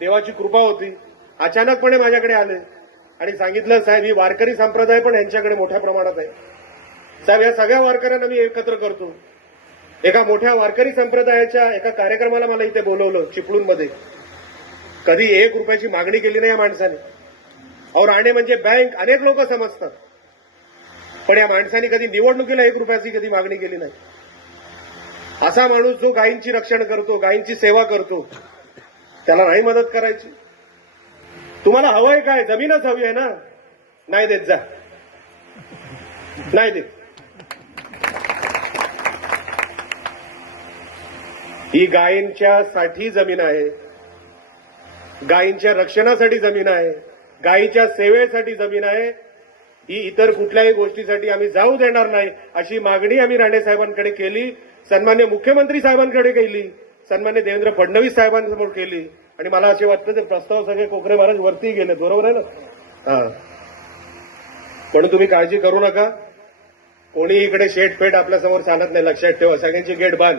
देवाची कृपा होती. अचानकपणे माझ्याकडे आले आणि सांगितलं, साहेब ही वारकरी संप्रदाय पण यांच्याकडे मोठ्या प्रमाणात आहे. साहेब या सगळ्या वारकऱ्यांना मी एकत्र करतो. एका मोठ्या वारकरी संप्रदायाच्या एका कार्यक्रमाला मला इथे बोलवलं चिपळूणमध्ये. कधी 1 रुपयाची मागणी केली नाही या माणसाने. अहो राणे म्हणजे बँक अनेक लोक समजतात, पण या माणसाने कधी निवडणुकीला 1 रुपयाची कधी मागणी केली नाही. असा माणूस जो गायींची रक्षण करतो, गायींची सेवा करतो, त्याला नाही मदत करायची. तुम्हाला हवंय काय? जमीनच हवी आहे ना? नाही देत जा, नाही देत. ही गायींच्यासाठी जमीन आहे, गायींच्या रक्षणासाठी जमीन आहे, गायीच्या सेवेसाठी जमीन आहे. ही इतर कुठल्याही गोष्टीसाठी आम्ही जाऊ देणार नाही, अशी मागणी आम्ही राणे साहेबांकडे केली, सन्मान्य मुख्यमंत्री साहेबांकडे केली, सन्मान्य देवेंद्र फडणवीस साहेबांसमोर केली. आणि मला असे वाटतं ते प्रस्ताव सगळे कोकरे महाराज वरती गेले. बरोबर आहे ना? हा. म्हणून तुम्ही काळजी करू नका. कोणी इकडे शेट पेट आपल्यासमोर चालत नाही, लक्षात ठेवा. सगळ्यांची गेट बांध.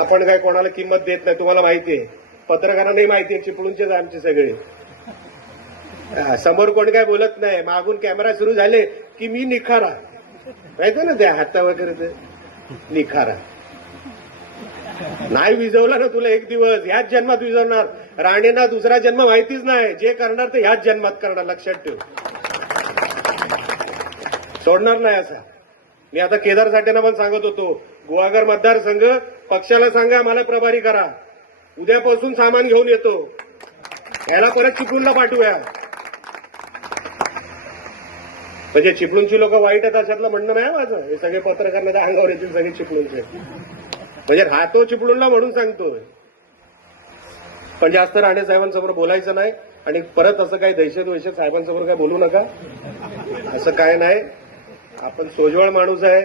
आपण काय कोणाला किंमत देत नाही, तुम्हाला माहिती आहे. पत्रकारांनाही माहिती आहे, चिपळूणचेच आमचे सगळे. समोर कोणी काय बोलत नाही, मागून कॅमेरा सुरू झाले की मी निखारा, माहिती ना त्या हाता वगैरे ते निखारा. नाही विजवला ना तुला एक दिवस, ह्याच जन्मात विजवणार. राणेंना दुसरा जन्म माहितीच नाही, जे करणार ते ह्याच जन्मात करणार, लक्षात ठेव. सोडणार नाही असा. मी आता केदार साठेंना पण सांगत होतो, गुहागर मतदारसंघ पक्षाला सांगा मला प्रभारी करा. उद्यापासून सामान घेऊन येतो, याला परत चिपळूणला पाठवूया. म्हणजे चिपळूणची लोक वाईट आहेत अशातलं म्हणणं नाही माझं. हे सगळे पत्रकार माझ्या अंगावर येतील, सगळे चिपळूणचे. म्हणजे राहतो चिपळूणला म्हणून सांगतोय. पण जास्त राणे साहेबांसमोर बोलायचं नाही. आणि परत असं काही दहशत साहेबांसमोर काय बोलू नका. असं काय नाही. आपण सोजवळ माणूस आहे,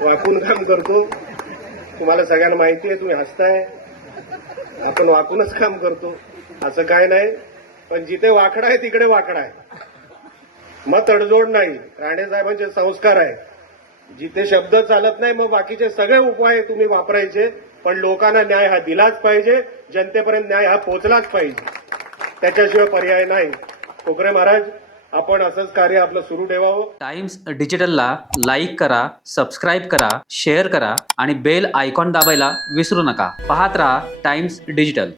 वाकून काम करतो. तुम्हाला सगळ्यांना माहिती आहे, तुम्ही हसताय. आपण वाकूनच काम करतो, असं काय नाही. पण जिथे वाकडा आहे तिकडे वाकडा आहे, मग तडजोड नाही. राणे साहेबांचे संस्कार आहे. जिथे शब्द चालत नाही मग बाकीचे सगळे उपाय तुम्ही वापरायचे. पण लोकांना न्याय हा दिलाच पाहिजे, जनतेपर्यंत न्याय हा पोहोचलाच पाहिजे, त्याच्याशिवाय पर्याय नाही. कोकरे महाराज, आपण असंच कार्य आपलं सुरू ठेवावं. टाइम्स डिजिटलला लाईक करा, सबस्क्राईब करा, शेअर करा आणि बेल आयकॉन दाबायला विसरू नका. पाहत रहा टाइम्स डिजिटल.